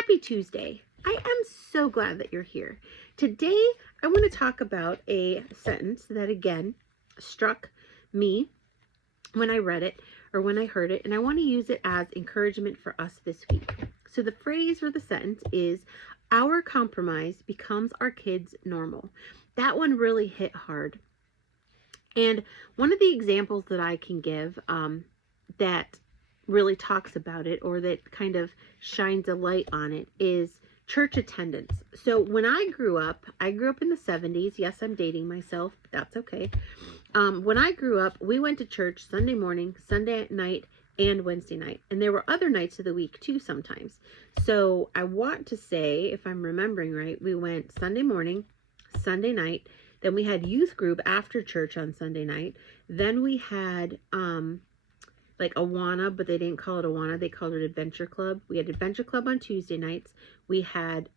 Happy Tuesday. I am so glad that you're here. Today, I want to talk about a sentence that again struck me when I read it or when I heard it, and I want to use it as encouragement for us this week. So the phrase or the sentence is, our compromise becomes our kids' normal. That one really hit hard. And one of the examples that I can give that really talks about it, or that kind of shines a light on it, is church attendance. So when I grew up in the 70s. Yes, I'm dating myself, but that's okay. When I grew up, we went to church Sunday morning, Sunday night, and Wednesday night. And there were other nights of the week too sometimes. So I want to say, if I'm remembering right, we went Sunday morning, Sunday night, then we had youth group after church on Sunday night. Then we had like Awana, but they didn't call it Awana. They called it Adventure Club. We had Adventure Club on Tuesday nights. We had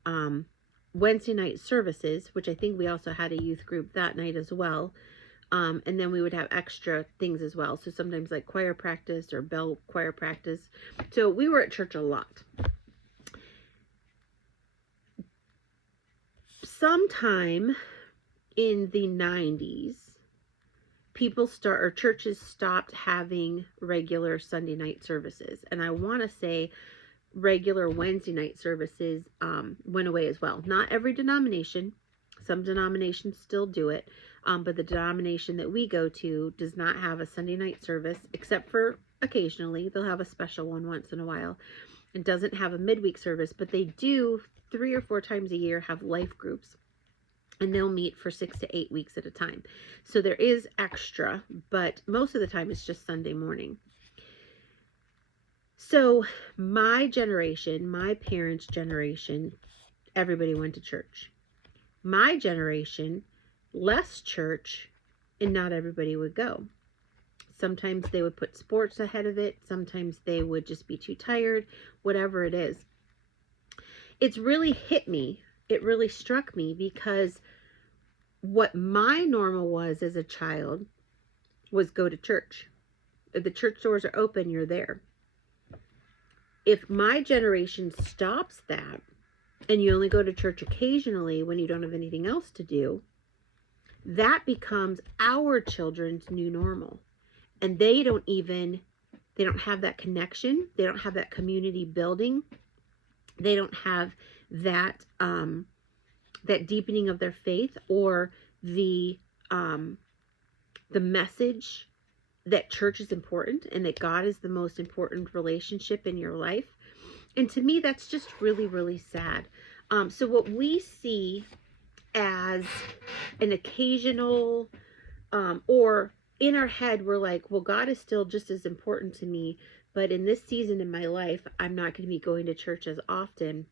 Wednesday night services, which I think we also had a youth group that night as well. And then we would have extra things as well. So sometimes like choir practice or bell choir practice. So we were at church a lot. Sometime in the 90s, churches stopped having regular Sunday night services. And I want to say regular Wednesday night services went away as well. Not every denomination. Some denominations still do it. But the denomination that we go to does not have a Sunday night service, except for occasionally. They'll have a special one once in a while. It doesn't have a midweek service, but they do 3 or 4 times a year have life groups. And they'll meet for 6 to 8 weeks at a time. So there is extra, but most of the time it's just Sunday morning. So my generation, my parents' generation, everybody went to church. My generation, less church, and not everybody would go. Sometimes they would put sports ahead of it. Sometimes they would just be too tired, whatever it is. It's really hit me. It really struck me because what my normal was as a child was go to church. If the church doors are open, you're there. If my generation stops that and you only go to church occasionally when you don't have anything else to do, that becomes our children's new normal. And they don't have that connection. They don't have that community building. They don't have that that deepening of their faith, or the message that church is important and that God is the most important relationship in your life. And to me, that's just really, really sad. So what we see as an occasional, or in our head, we're like, well, God is still just as important to me, but in this season in my life, I'm not going to be going to church as often.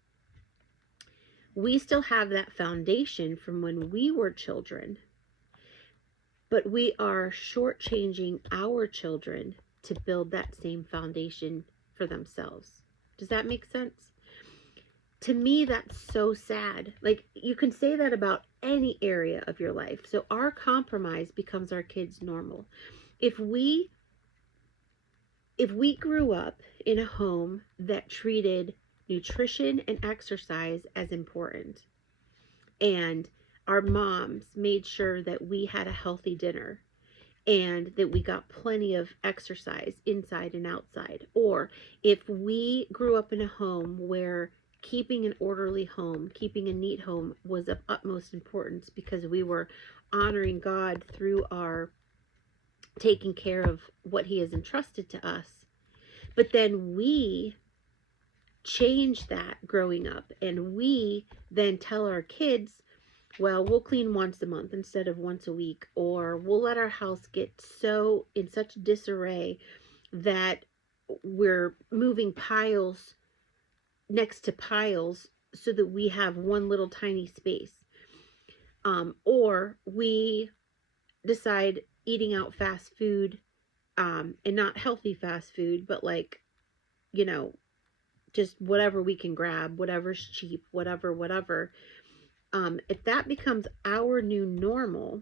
We still have that foundation from when we were children, but we are shortchanging our children to build that same foundation for themselves. Does that make sense? To me, that's so sad. Like, you can say that about any area of your life. So our compromise becomes our kids' normal. If we grew up in a home that treated nutrition and exercise as important, and our moms made sure that we had a healthy dinner and that we got plenty of exercise inside and outside, or if we grew up in a home where keeping an orderly home, keeping a neat home was of utmost importance because we were honoring God through our taking care of what He has entrusted to us, but then we change that growing up, and we then tell our kids, well, we'll clean once a month instead of once a week, or we'll let our house get in such disarray that we're moving piles next to piles so that we have one little tiny space. Or we decide eating out fast food, and not healthy fast food, but like, just whatever we can grab, whatever's cheap, whatever. If that becomes our new normal,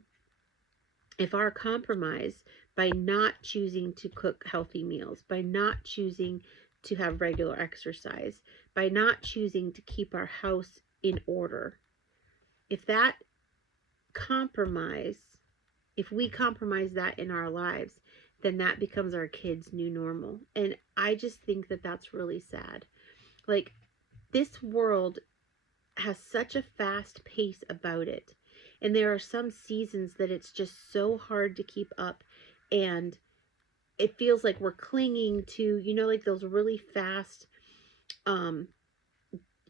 if our compromise by not choosing to cook healthy meals, by not choosing to have regular exercise, by not choosing to keep our house in order. If that compromise, if we compromise that in our lives, then that becomes our kids' new normal. And I just think that that's really sad. Like, this world has such a fast pace about it. And there are some seasons that it's just so hard to keep up. And it feels like we're clinging to, like those really fast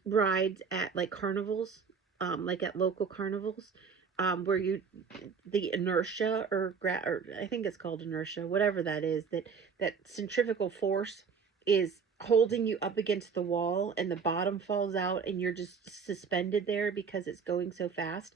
rides at like carnivals, like at local carnivals, where the inertia or I think it's called inertia, whatever that is, that centrifugal force is holding you up against the wall and the bottom falls out and you're just suspended there because it's going so fast.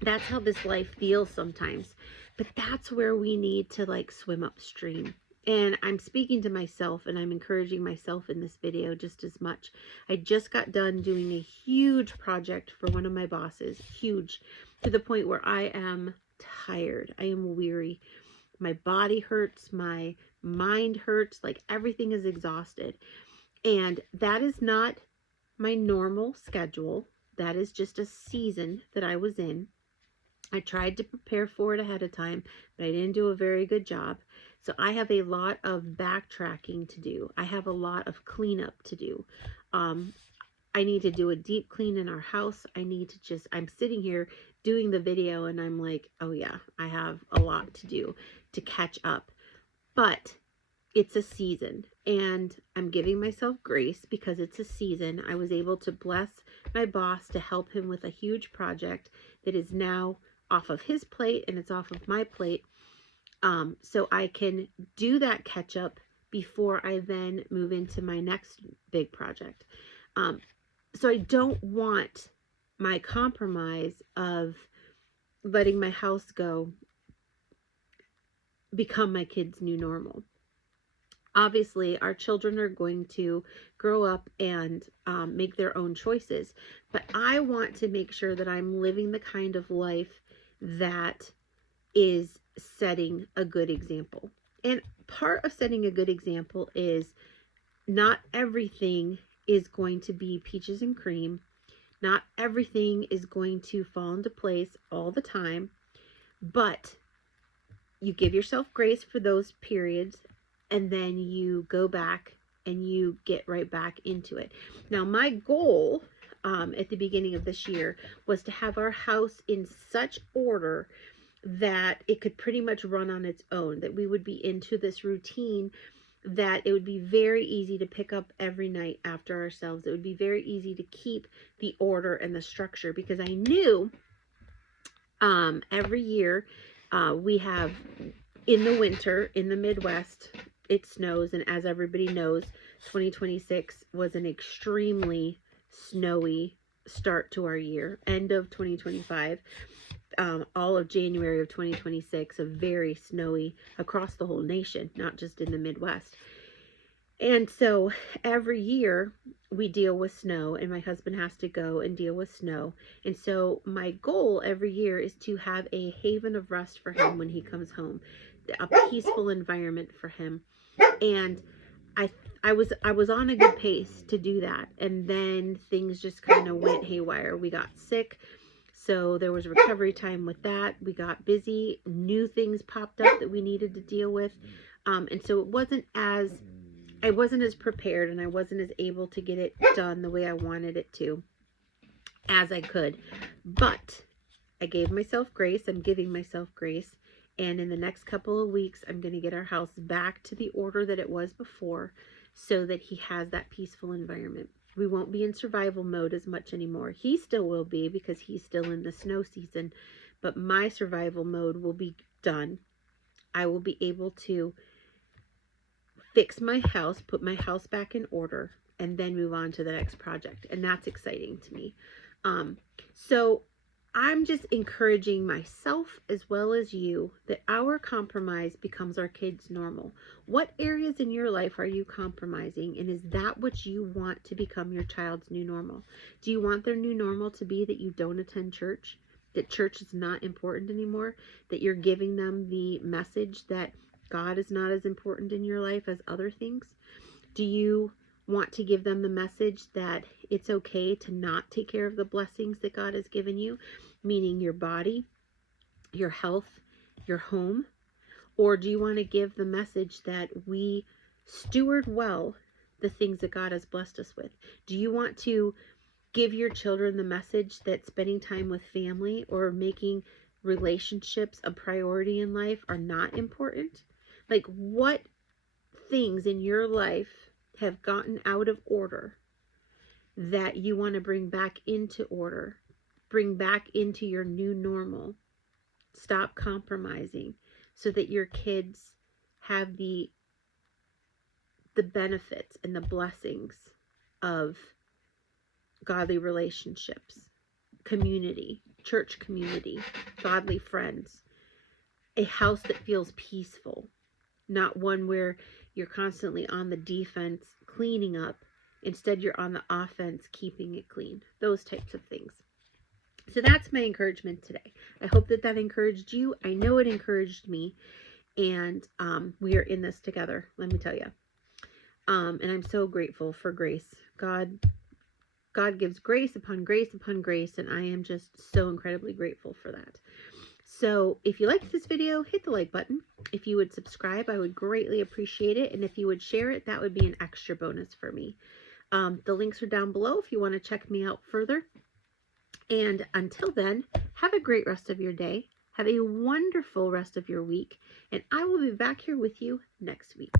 That's how this life feels sometimes. But that's where we need to like swim upstream. And I'm speaking to myself and I'm encouraging myself in this video just as much. I just got done doing a huge project for one of my bosses, huge, to the point where I am tired. I am weary. My body hurts. My mind hurts. Like, everything is exhausted. And that is not my normal schedule. That is just a season that I was in. I tried to prepare for it ahead of time, but I didn't do a very good job. So I have a lot of backtracking to do. I have a lot of cleanup to do. I need to do a deep clean in our house. I'm sitting here doing the video and I'm like, oh yeah, I have a lot to do to catch up. But it's a season and I'm giving myself grace because it's a season. I was able to bless my boss to help him with a huge project that is now off of his plate and it's off of my plate. So I can do that catch up before I then move into my next big project. So I don't want my compromise of letting my house go become my kids' new normal. Obviously, our children are going to grow up and make their own choices, but I want to make sure that I'm living the kind of life that is setting a good example. And part of setting a good example is not everything is going to be peaches and cream. Not everything is going to fall into place all the time, but you give yourself grace for those periods and then you go back and you get right back into it. Now, my goal at the beginning of this year was to have our house in such order that it could pretty much run on its own, that we would be into this routine, that it would be very easy to pick up every night after ourselves. It would be very easy to keep the order and the structure, because I knew every year we have, in the winter in the Midwest, it snows, and as everybody knows, 2026 was an extremely snowy start to our year. End of 2025, all of January of 2026, a very snowy across the whole nation, not just in the Midwest. And so every year we deal with snow, and my husband has to go and deal with snow. And so my goal every year is to have a haven of rest for him when he comes home, a peaceful environment for him. And I was on a good pace to do that, and then things just kind of went haywire. We got sick, so there was recovery time with that. We got busy, new things popped up that we needed to deal with, and so I wasn't as prepared, and I wasn't as able to get it done the way I wanted it to as I could. But I gave myself grace. I'm giving myself grace. And in the next couple of weeks, I'm going to get our house back to the order that it was before, so that he has that peaceful environment. We won't be in survival mode as much anymore. He still will be, because he's still in the snow season, but my survival mode will be done. I will be able to fix my house, put my house back in order, and then move on to the next project. And that's exciting to me. So I'm just encouraging myself as well as you that our compromise becomes our kids' normal. What areas in your life are you compromising? And is that what you want to become your child's new normal? Do you want their new normal to be that you don't attend church? That church is not important anymore? That you're giving them the message that God is not as important in your life as other things? Do you want to give them the message that it's okay to not take care of the blessings that God has given you, meaning your body, your health, your home? Or do you want to give the message that we steward well the things that God has blessed us with? Do you want to give your children the message that spending time with family or making relationships a priority in life are not important? Like, what things in your life have gotten out of order that you want to bring back into order, bring back into your new normal? Stop compromising so that your kids have the benefits and the blessings of godly relationships, community, church community, godly friends, a house that feels peaceful, not one where you're constantly on the defense cleaning up. Instead, you're on the offense keeping it clean. Those types of things. So that's my encouragement today. I hope that encouraged you. I know it encouraged me. And we are in this together, let me tell you. And I'm so grateful for grace. God gives grace upon grace upon grace, and I am just so incredibly grateful for that. So if you liked this video, hit the like button. If you would subscribe, I would greatly appreciate it. And if you would share it, that would be an extra bonus for me. The links are down below if you want to check me out further. And until then, have a great rest of your day. Have a wonderful rest of your week. And I will be back here with you next week.